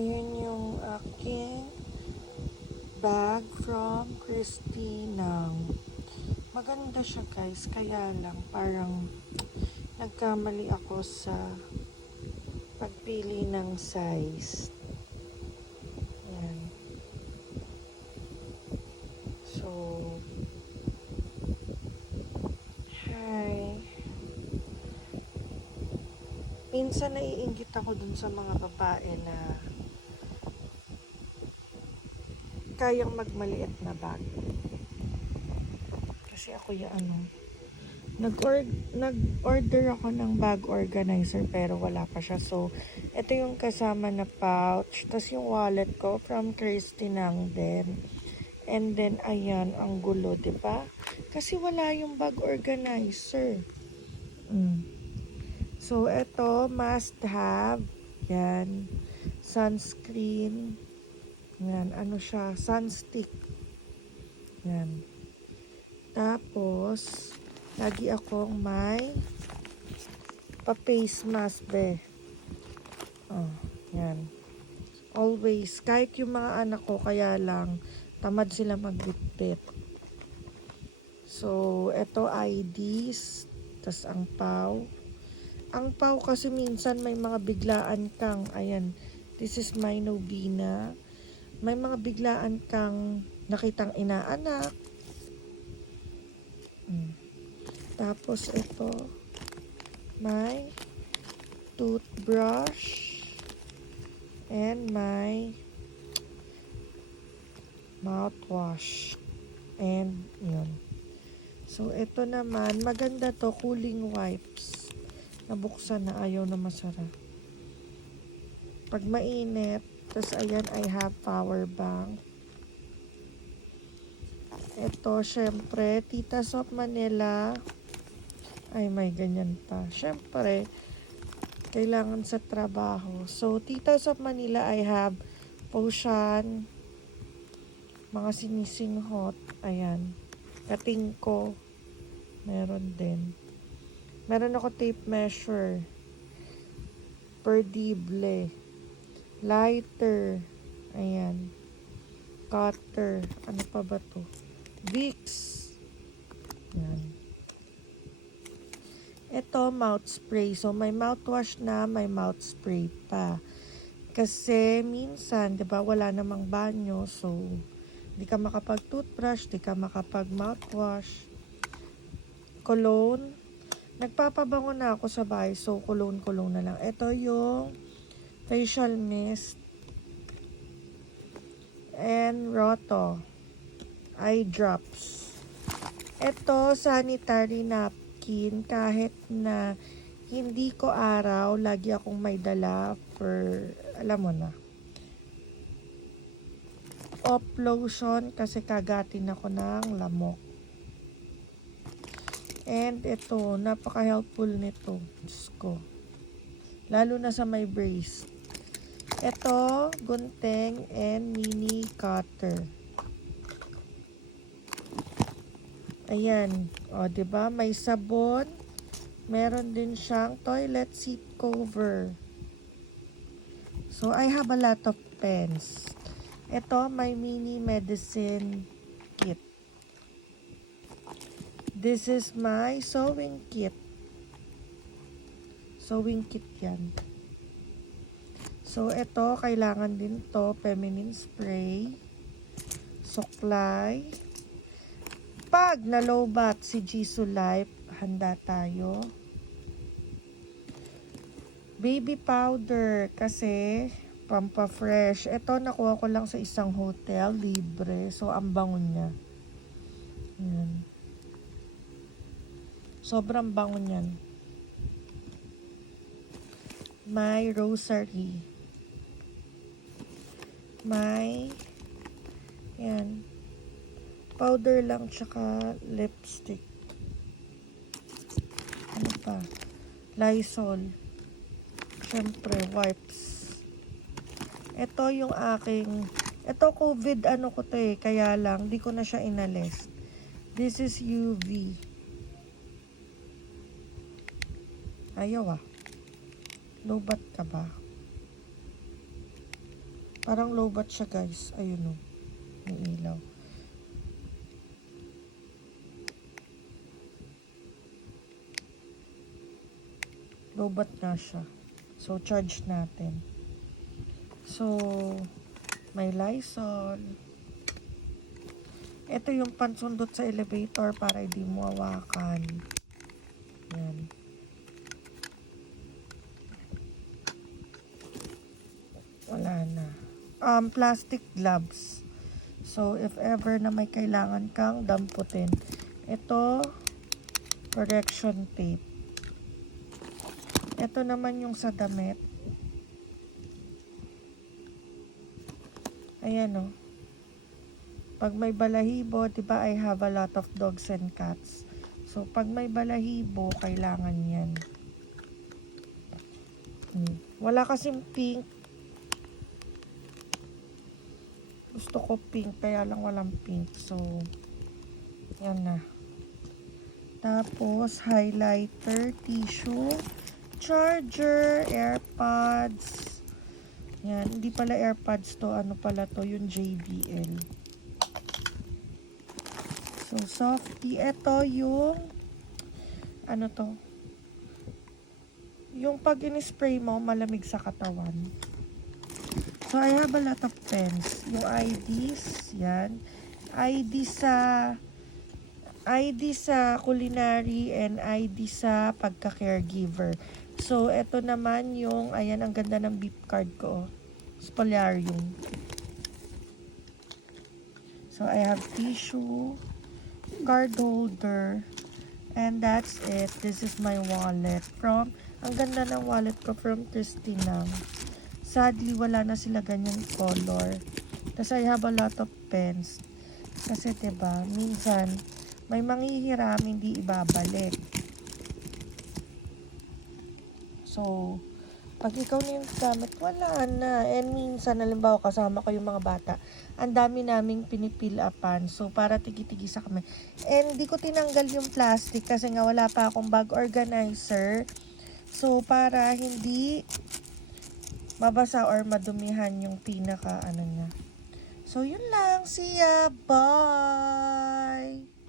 Ayun yung aking bag from Christina. Maganda siya guys, kaya lang parang nagkamali ako sa pagpili ng size. Yan. So, hi. Minsan naiinggit ako dun sa mga babae na kayang magmaliit na bag. Kasi ako yung nag-order ako ng bag organizer pero wala pa siya. So, ito yung kasama na pouch. Tapos yung wallet ko from Christina din. And then, ayan, ang gulo, diba? Kasi wala yung bag organizer. So, ito, must have. Yan. Sunscreen. Yan, ano siya? Sunstick. Yan. Tapos, lagi akong may pa-face mask, be. Oh, yan. Always. Kahit yung mga anak ko, kaya lang, tamad sila magbitbit. So, ito IDs. Tas ang PAW. Ang PAW kasi minsan may mga biglaan kang, ayan, this is my Nobina. May mga biglaan kang nakitang inaanak. Tapos ito, may toothbrush and my mouthwash. And yun. So, ito naman, maganda to, cooling wipes. Nabuksan na, ayaw na masara. Pag mainit, tas ayan, I have power bank. Ito, syempre, Titas of Manila. Ay, may ganyan pa. Syempre, kailangan sa trabaho. So, Titas of Manila, I have potion, mga sinisinghot. Ayan. Kating ko. Meron din. Meron ako tape measure. Perdible. Lighter. Ayan. Cutter. Ano pa ba to? Vicks. Yan. Ito, mouth spray. So, may mouthwash na, may mouth spray pa. Kasi, minsan, di ba, wala namang banyo. So, di ka makapag-toothbrush, di ka makapag-mouthwash. Cologne. Nagpapabango na ako sa bahay. So, cologne na lang. Ito yung facial mist. And Roto. Eye drops. Ito, sanitary napkin. Kahit na hindi ko araw, lagi akong may dala for, alam mo na. Off lotion kasi kagatin ako ng lamok. And ito, napaka-helpful nito. Diyos ko. Lalo na sa may brace. Ito, gunting and mini cutter. Ayan. O, diba? May sabon. Meron din siyang toilet seat cover. So, I have a lot of pens. Ito, may mini medicine kit. This is my sewing kit. Sewing kit yan. So, ito, kailangan din to. Feminine spray. Suklay. Pag nalobat si Jisoo Life, handa tayo. Baby powder kasi pampa-fresh. Ito, nakuha ko lang sa isang hotel. Libre. So, ang bango niya. Yan. Sobrang bango niyan. May rosary. May yan. Powder lang tsaka lipstick. Ano pa? Lysol. Siyempre, wipes. Ito yung aking, ito COVID ano ko to eh, kaya lang, di ko na siya inalis. This is UV. Ayaw ah. Lobat ka ba? Parang lowbat siya, guys. Ayun o. May ilaw. Lowbat nga siya. So, charge natin. So, may Lysol. Ito yung pansundot sa elevator para hindi mo hawakan. Yan. Wala na. Plastic gloves. So, if ever na may kailangan kang damputin. Ito, correction tape. Ito naman yung sa damit. Ayan o. Pag may balahibo, diba I have a lot of dogs and cats. So, pag may balahibo, kailangan yan. Wala kasing pink. Gusto ko pink, kaya lang walang pink. So, yan na. Tapos, highlighter, tissue, charger, AirPods. Yan, hindi pala AirPods to. Ano pala to? Yung JBL. So, softy. Ito yung, ano to? Yung pag in-spray mo, malamig sa katawan. So, I have a lot of pens. Yung IDs, yan. ID sa culinary and ID sa pagka-caregiver. So, ito naman yung, ayan, ang ganda ng beep card ko. Spoliarium. So, I have tissue, card holder, and that's it. This is my wallet from, ang ganda ng wallet ko from Christinang. Sadly, wala na sila ganyan color. Tapos, I have a lot of pens. Kasi, diba, minsan, may manghihiram, hindi ibabalik. So, pag ikaw na yung gamit, wala na. And minsan, halimbawa, kasama ko yung mga bata, ang dami naming pinipil-upan. So, para tigi-tigi sa kami. And, di ko tinanggal yung plastic kasi nga wala pa akong bag organizer. So, para hindi mabasa or madumihan yung pinaka, ano niya. So, yun lang. See ya! Bye!